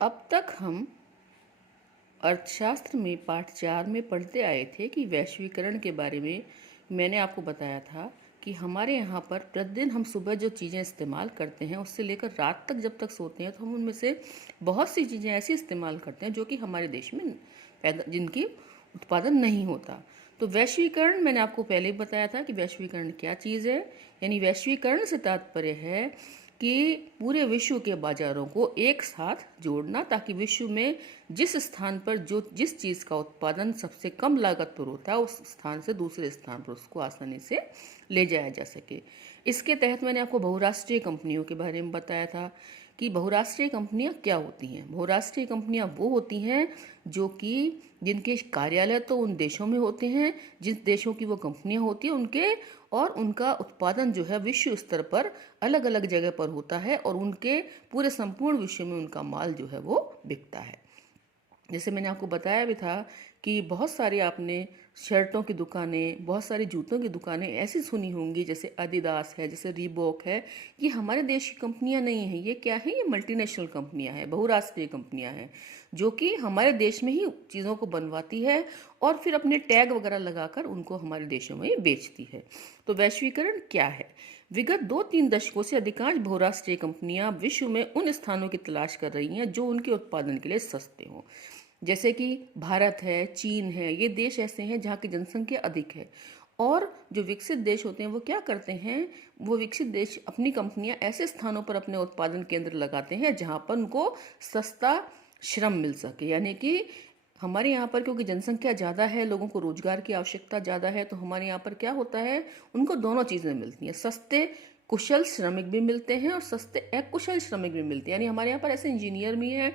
अब तक हम अर्थशास्त्र में पाठ 4 में पढ़ते आए थे कि वैश्वीकरण के बारे में मैंने आपको बताया था कि हमारे यहाँ पर प्रतिदिन हम सुबह जो चीज़ें इस्तेमाल करते हैं उससे लेकर रात तक जब तक सोते हैं तो हम उनमें से बहुत सी चीज़ें ऐसी इस्तेमाल करते हैं जो कि हमारे देश में पैदा जिनकी उत्पादन नहीं होता। तो वैश्वीकरण मैंने आपको पहले ही बताया था कि वैश्वीकरण क्या चीज़ है। यानी वैश्वीकरण से तात्पर्य है कि पूरे विश्व के बाजारों को एक साथ जोड़ना, ताकि विश्व में जिस स्थान पर जो जिस चीज़ का उत्पादन सबसे कम लागत पर होता है उस स्थान से दूसरे स्थान पर उसको आसानी से ले जाया जा सके। इसके तहत मैंने आपको बहुराष्ट्रीय कंपनियों के बारे में बताया था कि बहुराष्ट्रीय कंपनियां क्या होती हैं। बहुराष्ट्रीय कंपनियां वो होती हैं जो कि जिनके कार्यालय तो उन देशों में होते हैं जिस देशों की वो कंपनियां होती हैं उनके, और उनका उत्पादन जो है विश्व स्तर पर अलग अलग जगह पर होता है और उनके पूरे संपूर्ण विश्व में उनका माल जो है वो बिकता है। जैसे मैंने आपको बताया भी था कि बहुत सारी आपने शर्टों की दुकानें, बहुत सारी जूतों की दुकानें ऐसी सुनी होंगी, जैसे अदिदास है, जैसे रीबॉक है। ये हमारे देश की कंपनियां नहीं हैं, ये क्या है, ये मल्टीनेशनल कंपनियां हैं, बहुराष्ट्रीय कंपनियां हैं जो कि हमारे देश में ही चीज़ों को बनवाती है और फिर अपने टैग वगैरह लगाकर उनको हमारे देशों में ही बेचती है। तो वैश्वीकरण क्या है? विगत 2-3 दशकों से अधिकांश बहुराष्ट्रीय कंपनियां विश्व में उन स्थानों की तलाश कर रही हैं जो उनके उत्पादन के लिए सस्ते हों। जैसे कि भारत है, चीन है, ये देश ऐसे हैं जहाँ की जनसंख्या अधिक है। और जो विकसित देश होते हैं वो क्या करते हैं, वो विकसित देश अपनी कंपनियां ऐसे स्थानों पर अपने उत्पादन केंद्र लगाते हैं जहाँ पर उनको सस्ता श्रम मिल सके। यानी कि हमारे यहाँ पर क्योंकि जनसंख्या ज़्यादा है, लोगों को रोजगार की आवश्यकता ज़्यादा है, तो हमारे यहाँ पर क्या होता है, उनको दोनों चीज़ें मिलती हैं। सस्ते कुशल श्रमिक भी मिलते हैं और सस्ते अकुशल श्रमिक भी मिलते हैं। यानी हमारे यहाँ पर ऐसे इंजीनियर भी हैं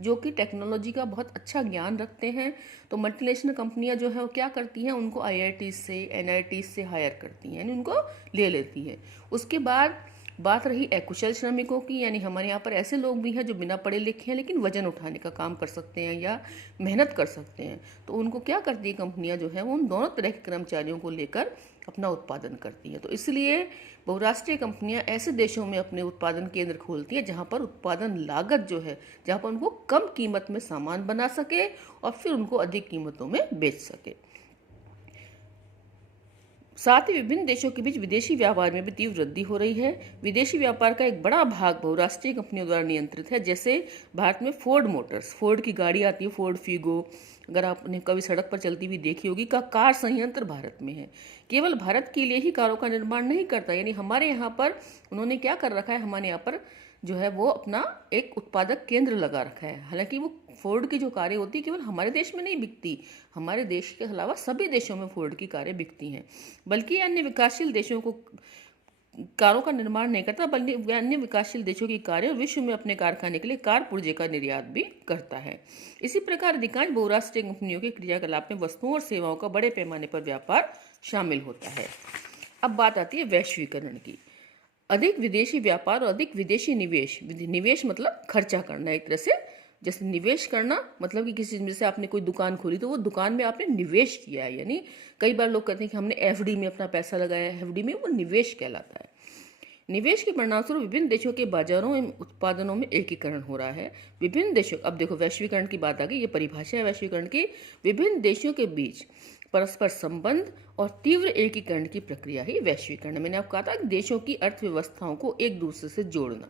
जो कि टेक्नोलॉजी का बहुत अच्छा ज्ञान रखते हैं। तो मल्टीनेशनल कंपनियां जो है वो क्या करती हैं, उनको आईआईटी से, एनआईटी से हायर करती हैं, यानी उनको ले लेती हैं। उसके बाद बात रही अकुशल श्रमिकों की, यानी हमारे यहाँ पर ऐसे लोग भी हैं जो बिना पढ़े लिखे हैं लेकिन वजन उठाने का काम कर सकते हैं या मेहनत कर सकते हैं। तो उनको क्या करती है कंपनियां जो है वो उन दोनों तरह के कर्मचारियों को लेकर अपना उत्पादन करती हैं। तो इसलिए बहुराष्ट्रीय कंपनियां ऐसे देशों में अपने उत्पादन केंद्र खोलती हैं जहां पर उत्पादन लागत जो है, जहां पर उनको कम कीमत में सामान बना सके और फिर उनको अधिक कीमतों में बेच सके। साथ ही विभिन्न देशों के बीच विदेशी व्यापार में भी तीव्र वृद्धि हो रही है। विदेशी व्यापार का एक बड़ा भाग बहुराष्ट्रीय कंपनियों द्वारा नियंत्रित है। जैसे भारत में फोर्ड मोटर्स, फोर्ड की गाड़ी आती है, फोर्ड फीगो, अगर आपने कभी सड़क पर चलती हुई देखी होगी, का कार संयंत्र भारत में है। केवल भारत के लिए ही कारों का निर्माण नहीं करता, यानी हमारे यहाँ पर उन्होंने क्या कर रखा है, हमारे यहाँ पर जो है वो अपना एक उत्पादक केंद्र लगा रखा है। हालांकि वो फोर्ड की जो कारें होती है केवल हमारे देश में नहीं बिकती, हमारे देश के अलावा सभी देशों में फोर्ड की कारें बिकती हैं। बल्कि अन्य विकासशील देशों को कारों का निर्माण नहीं करता, बल्कि अन्य विकासशील देशों की कारें विश्व में अपने कारखाने के लिए कार पुर्जे का निर्यात भी करता है। इसी प्रकार अधिकांश बहुराष्ट्रीय कंपनियों के क्रियाकलाप में वस्तुओं और सेवाओं का बड़े पैमाने पर व्यापार शामिल होता है। अब बात आती है वैश्वीकरण की। अधिक विदेशी व्यापार और अधिक विदेशी निवेश, निवेश मतलब खर्चा करना एक तरह से, जैसे निवेश करना मतलब कि किसी चीज में से आपने कोई दुकान खोली तो वो दुकान में आपने निवेश किया है। यानी कई बार लोग कहते हैं कि हमने एफडी में अपना पैसा लगाया है, एफडी में, वो निवेश कहलाता है। निवेश के परिणामस्वरूप विभिन्न देशों के बाजारों एवं उत्पादनों में एकीकरण हो रहा है। विभिन्न देशों, अब देखो वैश्वीकरण की बात आ गई, ये परिभाषा है वैश्वीकरण की। विभिन्न देशों के बीच परस्पर संबंध और तीव्र एकीकरण की प्रक्रिया ही वैश्वीकरण। मैंने आपको कहा था कि देशों की अर्थव्यवस्थाओं को एक दूसरे से जोड़ना,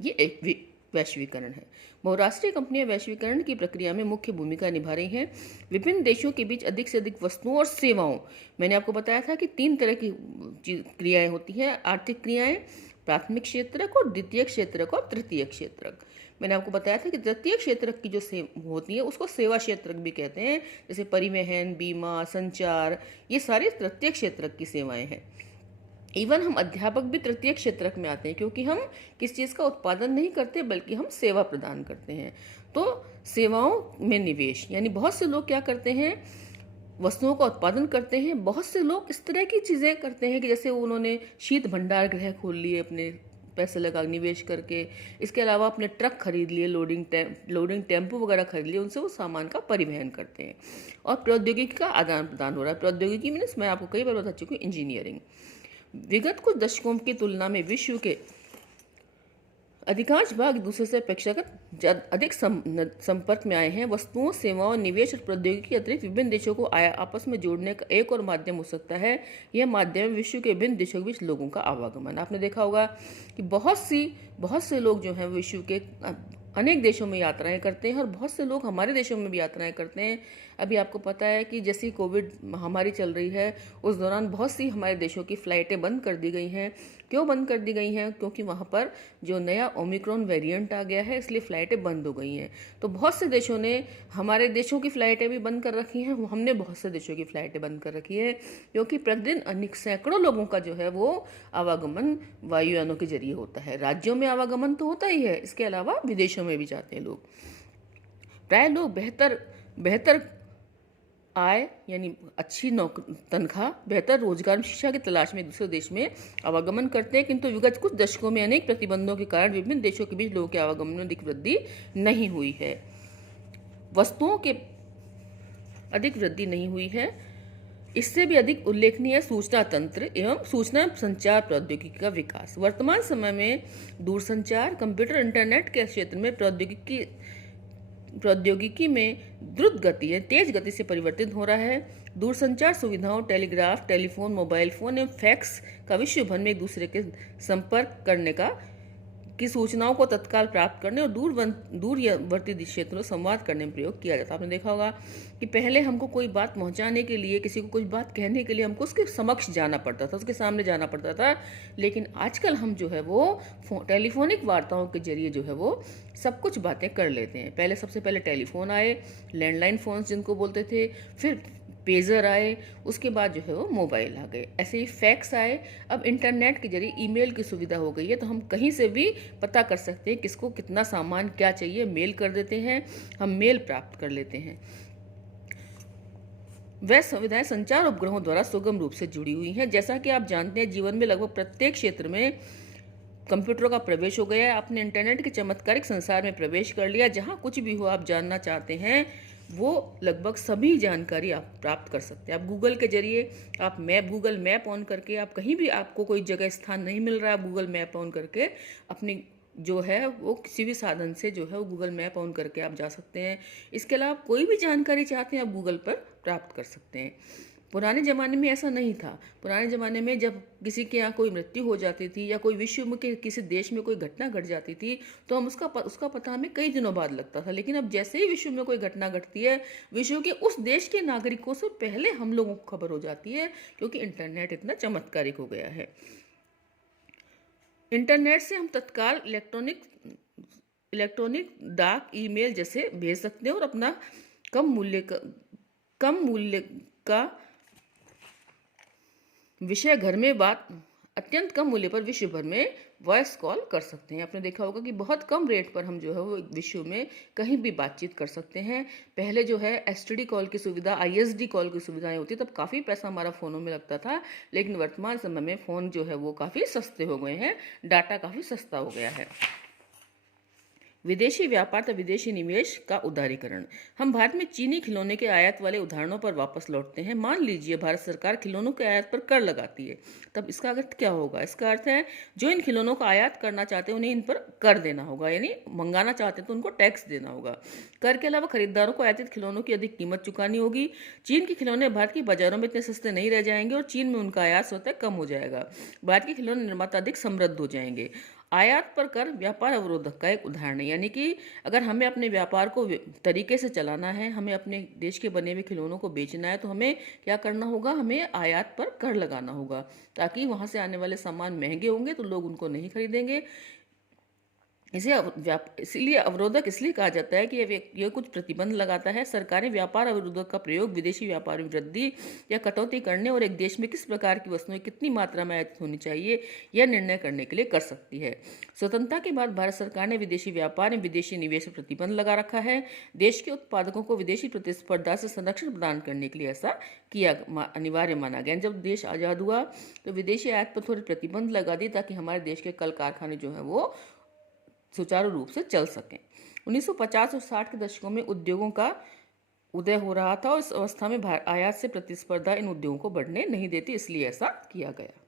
ये एक वैश्वीकरण है। बहुराष्ट्रीय कंपनियां वैश्वीकरण की प्रक्रिया में मुख्य भूमिका निभा रही हैं। विभिन्न देशों के बीच अधिक से अधिक वस्तुओं और सेवाओं, मैंने आपको बताया था कि 3 तरह की क्रियाएं होती हैं, आर्थिक क्रियाएं, प्राथमिक क्षेत्रक और द्वितीय क्षेत्रक और तृतीय क्षेत्रक। मैंने आपको बताया था कि तृतीय क्षेत्रक की जो होती है उसको सेवा क्षेत्रक भी कहते हैं, जैसे परिवहन, बीमा, संचार, ये सारे तृतीय क्षेत्रक की सेवाएं हैं। इवन हम अध्यापक भी तृतीय क्षेत्रक में आते हैं, क्योंकि हम किस चीज़ का उत्पादन नहीं करते बल्कि हम सेवा प्रदान करते हैं। तो सेवाओं में निवेश, यानी बहुत से लोग क्या करते हैं, वस्तुओं का उत्पादन करते हैं। बहुत से लोग इस तरह की चीज़ें करते हैं कि जैसे उन्होंने शीत भंडार गृह खोल लिए अपने पैसे लगा निवेश करके, इसके अलावा अपने ट्रक खरीद लिए, लोडिंग टेम्पो वगैरह खरीद लिए, उनसे वो सामान का परिवहन करते हैं। और प्रौद्योगिकी का आदान प्रदान हो रहा है। प्रौद्योगिकी मीन्स मैं आपको कई बार बता चुकी हूँ, इंजीनियरिंग। विगत कुछ दशकों की तुलना में विश्व के अधिकांश भाग एक दूसरे से अपेक्षाकृत अधिक संपर्क में आए हैं। वस्तुओं, सेवाओं, निवेश और प्रौद्योगिकी के अतिरिक्त विभिन्न देशों को आपस में जोड़ने का एक और माध्यम हो सकता है। यह माध्यम है विश्व के विभिन्न देशों के बीच लोगों का आवागमन। आपने देखा होगा कि बहुत से लोग जो हैं विश्व के अनेक देशों में यात्राएं करते हैं और बहुत से लोग हमारे देशों में भी यात्राएं करते हैं। अभी आपको पता है कि जैसी कोविड महामारी चल रही है उस दौरान बहुत सी हमारे देशों की फ़्लाइटें बंद कर दी गई हैं। क्यों बंद कर दी गई हैं? क्योंकि वहाँ पर जो नया ओमिक्रॉन वेरिएंट आ गया है, इसलिए फ़्लाइटें बंद हो गई हैं। तो बहुत से देशों ने हमारे देशों की फ़्लाइटें भी बंद कर रखी हैं, हमने बहुत से देशों की फ़्लाइटें बंद कर रखी है, क्योंकि प्रतिदिन अनेक सैकड़ों लोगों का जो है वो आवागमन वायुयानों के जरिए होता है। राज्यों में आवागमन तो होता ही है, इसके अलावा विदेशों में भी जाते हैं लोग। प्राय लोग बेहतर आय यानी अच्छी तनख्वाह, बेहतर रोजगार, शिक्षा की तलाश में दूसरे देश में आवागमन करते हैं, किंतु विगत कुछ दशकों में अनेक प्रतिबंधों के कारण विभिन्न देशों के बीच लोगों के आवागमन में अधिक वृद्धि नहीं हुई है। वस्तुओं के अधिक वृद्धि नहीं हुई है। इससे भी अधिक उल्लेखनीय है सूचना तंत्र एवं सूचना संचार प्रौद्योगिकी का विकास। वर्तमान समय में दूरसंचार, कंप्यूटर, इंटरनेट के क्षेत्र में प्रौद्योगिकी में तेज गति से परिवर्तित हो रहा है। दूरसंचार सुविधाओं, टेलीग्राफ, टेलीफोन, मोबाइल फोन एवं फैक्स का विश्व भर में एक दूसरे के संपर्क करने की सूचनाओं को तत्काल प्राप्त करने और दूरवर्ती क्षेत्रों संवाद करने में प्रयोग किया जाता है। आपने देखा होगा कि पहले हमको कोई बात पहुंचाने के लिए, किसी को कोई बात कहने के लिए हमको उसके समक्ष जाना पड़ता था, उसके सामने जाना पड़ता था, लेकिन आजकल हम जो है वो टेलीफोनिक वार्ताओं के जरिए जो है वो सब कुछ बातें कर लेते हैं। सबसे पहले टेलीफोन आए, लैंडलाइन फोन जिनको बोलते थे, फिर पेजर आए, उसके बाद जो है वो मोबाइल आ गए, ऐसे ही फैक्स आए। अब इंटरनेट के जरिए ईमेल की सुविधा हो गई है, तो हम कहीं से भी पता कर सकते हैं किसको कितना सामान क्या चाहिए, मेल कर देते हैं, हम मेल प्राप्त कर लेते हैं। वह सुविधाएं संचार उपग्रहों द्वारा सुगम रूप से जुड़ी हुई हैं। जैसा कि आप जानते हैं, जीवन में लगभग प्रत्येक क्षेत्र में कंप्यूटरों का प्रवेश हो गया है। आपने इंटरनेट के चमत्कारिक संसार में प्रवेश कर लिया, जहां कुछ भी हो आप जानना चाहते हैं वो लगभग सभी जानकारी आप प्राप्त कर सकते हैं। आप गूगल के जरिए आप गूगल मैप ऑन करके, आप कहीं भी आपको कोई जगह स्थान नहीं मिल रहा है, गूगल मैप ऑन करके अपनी जो है वो किसी भी साधन से जो है वो गूगल मैप ऑन करके आप जा सकते हैं। इसके अलावा कोई भी जानकारी चाहते हैं आप गूगल पर प्राप्त कर सकते हैं। पुराने ज़माने में ऐसा नहीं था। पुराने ज़माने में जब किसी के यहाँ कोई मृत्यु हो जाती थी या कोई विश्व में के किसी देश में कोई घटना घट जाती थी तो हम उसका पता हमें कई दिनों बाद लगता था। लेकिन अब जैसे ही विश्व में कोई घटना घटती है, विश्व के उस देश के नागरिकों से पहले हम लोगों को खबर हो जाती है, क्योंकि इंटरनेट इतना चमत्कारिक हो गया है। इंटरनेट से हम तत्काल इलेक्ट्रॉनिक डाक, ईमेल जैसे भेज सकते हैं और अपना कम मूल्य का विषय घर में बात अत्यंत कम मूल्य पर विश्व भर में वॉइस कॉल कर सकते हैं। आपने देखा होगा कि बहुत कम रेट पर हम जो है वो विश्व में कहीं भी बातचीत कर सकते हैं। पहले जो है एसटीडी कॉल की सुविधा, आईएसडी कॉल की सुविधाएं होती, तब काफ़ी पैसा हमारा फ़ोनों में लगता था, लेकिन वर्तमान समय में फ़ोन जो है वो काफ़ी सस्ते हो गए हैं, डाटा काफ़ी सस्ता हो गया है। विदेशी व्यापार तथा विदेशी निवेश का उदारीकरण। हम भारत में चीनी खिलौने के आयात वाले उदाहरणों पर वापस लौटते हैं। मान लीजिए भारत सरकार खिलौनों के आयात पर कर लगाती है, तब इसका अर्थ क्या होगा? इसका अर्थ है जो इन खिलौनों का आयात करना चाहते हैं उन्हें इन पर कर देना होगा, यानी मंगाना चाहते हैं तो उनको टैक्स देना होगा। कर के अलावा खरीदारों को आयातित खिलौनों की अधिक कीमत चुकानी होगी। चीन के खिलौने भारत की बाजारों में इतने सस्ते नहीं रह जाएंगे और चीन में उनका आयात स्वतः कम हो जाएगा। भारत के खिलौने निर्माता अधिक समृद्ध हो जाएंगे। आयात पर कर व्यापार अवरोधक का एक उदाहरण है, यानी कि अगर हमें अपने व्यापार को तरीके से चलाना है, हमें अपने देश के बने हुए खिलौनों को बेचना है, तो हमें क्या करना होगा? हमें आयात पर कर लगाना होगा, ताकि वहाँ से आने वाले सामान महंगे होंगे तो लोग उनको नहीं खरीदेंगे। इसलिए अवरोधक इसलिए कहा जाता है कि यह कुछ प्रतिबंध लगाता है। सरकारें व्यापार अवरोधक का प्रयोग विदेशी व्यापार में वृद्धि या कटौती करने और एक देश में किस प्रकार की वस्तुएं कितनी मात्रा में आयात होनी चाहिए यह निर्णय करने के लिए कर सकती है। स्वतंत्रता के बाद भारत सरकार ने विदेशी व्यापार में विदेशी निवेश पर प्रतिबंध लगा रखा है। देश के उत्पादकों को विदेशी प्रतिस्पर्धा से संरक्षण प्रदान करने के लिए ऐसा किया अनिवार्य माना गया। जब देश आज़ाद हुआ तो विदेशी आयात पर थोड़े प्रतिबंध लगा दिए, ताकि हमारे देश के कल कारखाने जो है वो सुचारू रूप से चल सकें। 1950 और 60 के दशकों में उद्योगों का उदय हो रहा था और इस अवस्था में आयात से प्रतिस्पर्धा इन उद्योगों को बढ़ने नहीं देती, इसलिए ऐसा किया गया।